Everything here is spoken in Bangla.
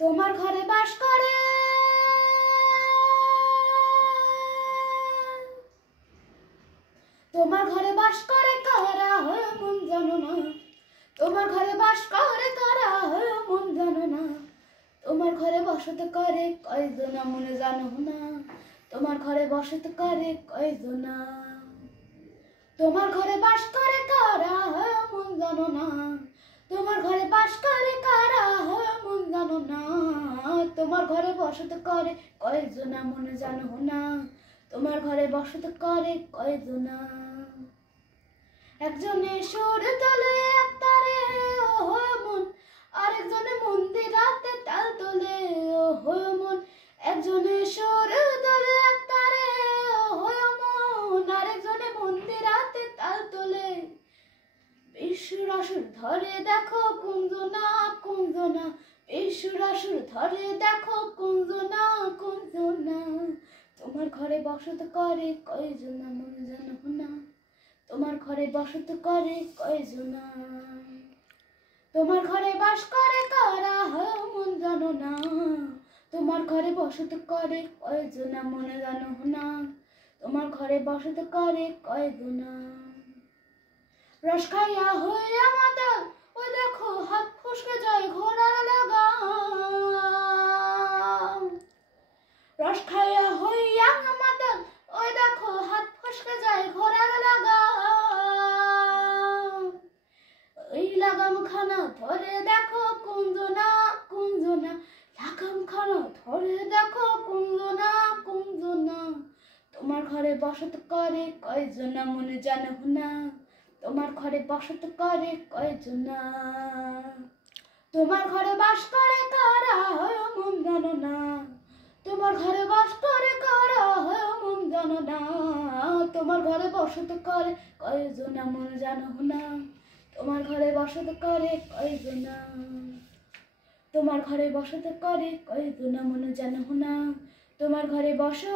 তোমার ঘরে বাস করে তোমার ঘরে বাস করে কারা হয় মন জানো না। তোমার ঘরে বাস করে কারা হয় মন জানো না। তোমার ঘরে বসত করে কয়জনা মনে জানো না। তোমার ঘরে বসত করে কয়জনা। তোমার ঘরে বাস করে কারা হয় মন জানো না। তোমার ঘরে বাস করে কারা হয় মন জানো না। তোমার ঘরে বসত করে কয়জনা মনে জানো না। তোমার ঘরে বসত করে কয়জনা। একজনে সুর তোলে একতারে ও হয় মন, আরেকজনে মন্দির রাতে তাল তোলে ও হয় মন। একজনে সুর তোলে একতারে ও হয় মন, আরেকজনে মন্দির রাতে তাল তোলে। বিশুর আসুর ধরে দেখো কুঞ্জনা কুঞ্জনা, বিশুর আসুর ধরে দেখো কুঞ্জনা কুঞ্জনা। তোমার ঘরে বসত করে কয়জনা মনে জানো না। তোমার ঘরে বসত করে কয়জনা। তোমার ঘরে বাস করে কারা হয় মন জানো না। তোমার ঘরে বসত করে কয়জনা মনে জানো না। তোমার ঘরে বসত করে কয়জনা। রস খাইয়া হইয়া মাতাল ওই দেখো হাত ফসকে যায় ঘোড়ার লাগাম। রস খাইয়া হইয়া মাতাল ওই দেখো হাত ফসকে যায় ঘোড়ার লাগাম। ওই লাগাম খানা ধরে দেখো কুঞ্জনা কুঞ্জনা, লাগাম খানা ধরে দেখো কুঞ্জনা কুঞ্জনা। তোমার ঘরে বসত করে কয়জনা মনে জানো না। তোমার ঘরে বসত করে কয়জনা। তোমার ঘরে বাস করে কারা হয় মন জানো না। তোমার ঘরে বাস করে কারা হয় মন জানো না। তোমার ঘরে বসত করে কয়জনা মন জানো না। তোমার ঘরে বসত করে কয়জনা। তোমার ঘরে বসত করে কয়জনা মন জানো না। তোমার ঘরে বসত